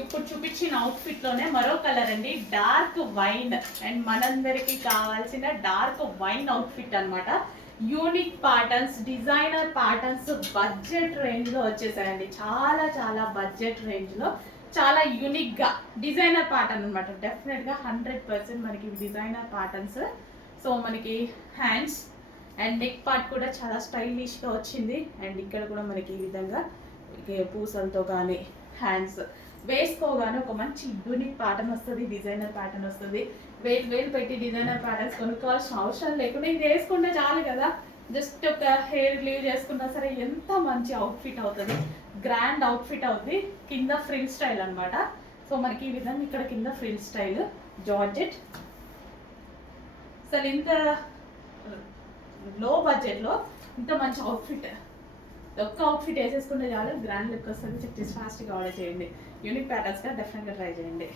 ఇప్పుడు చూపించిన అవుట్ఫిట్ లోనే మరో కలర్ అండి, డార్క్ వైన్. అండ్ మనందరికి కావాల్సిన డార్క్ వైన్ అవుట్ఫిట్ అన్నమాట. Unique patterns, designer patterns budget range లో వచ్చేసాయండి. చాలా చాలా బడ్జెట్ రేంజ్ లో చాలా యూనిక్ గా డిజైనర్ ప్యాటర్న్ అనమాట. డెఫినెట్ గా 100% మనకి డిజైనర్ ప్యాటర్న్స్. సో మనకి హ్యాండ్స్ అండ్ నెక్ పార్ట్ కూడా చాలా స్టైలిష్ గా వచ్చింది. అండ్ ఇక్కడ కూడా మనకి ఈ విధంగా పూసలతో కానీ హ్యాండ్స్ వేసుకోగానే ఒక మంచి యూనిక్ ప్యాటర్న్ వస్తుంది, డిజైనర్ ప్యాటర్న్ వస్తుంది. వేలు పెట్టి డిజైనర్ ప్యాటర్న్స్ కొనుక్కోవాల్సిన అవసరం లేకుండా ఇది వేసుకుంటే చాలు కదా. జస్ట్ ఒక హెయిర్ లీవ్ చేసుకున్నా సరే ఎంత మంచి అవుట్ఫిట్ అవుతుంది, గ్రాండ్ అవుట్ఫిట్ అవుతుంది. కింద ఫ్రిల్ స్టైల్ అనమాట. సో మనకి ఈ విధంగా ఇక్కడ కింద ఫ్రిల్ స్టైల్ జార్జెట్. అసలు ఇంత లో బడ్జెట్లో ఇంత మంచి అవుట్ఫిట్, ఒక్క అవుట్ఫిట్ వేసేసుకుంటే చాలు గ్రాండ్ లుక్ వస్తుంది. చెక్ చేసి ఫాస్ట్గా ఆర్డర్ చేయండి. యూనిక్ ప్యాటర్న్స్గా డెఫినెట్గా ట్రై చేయండి.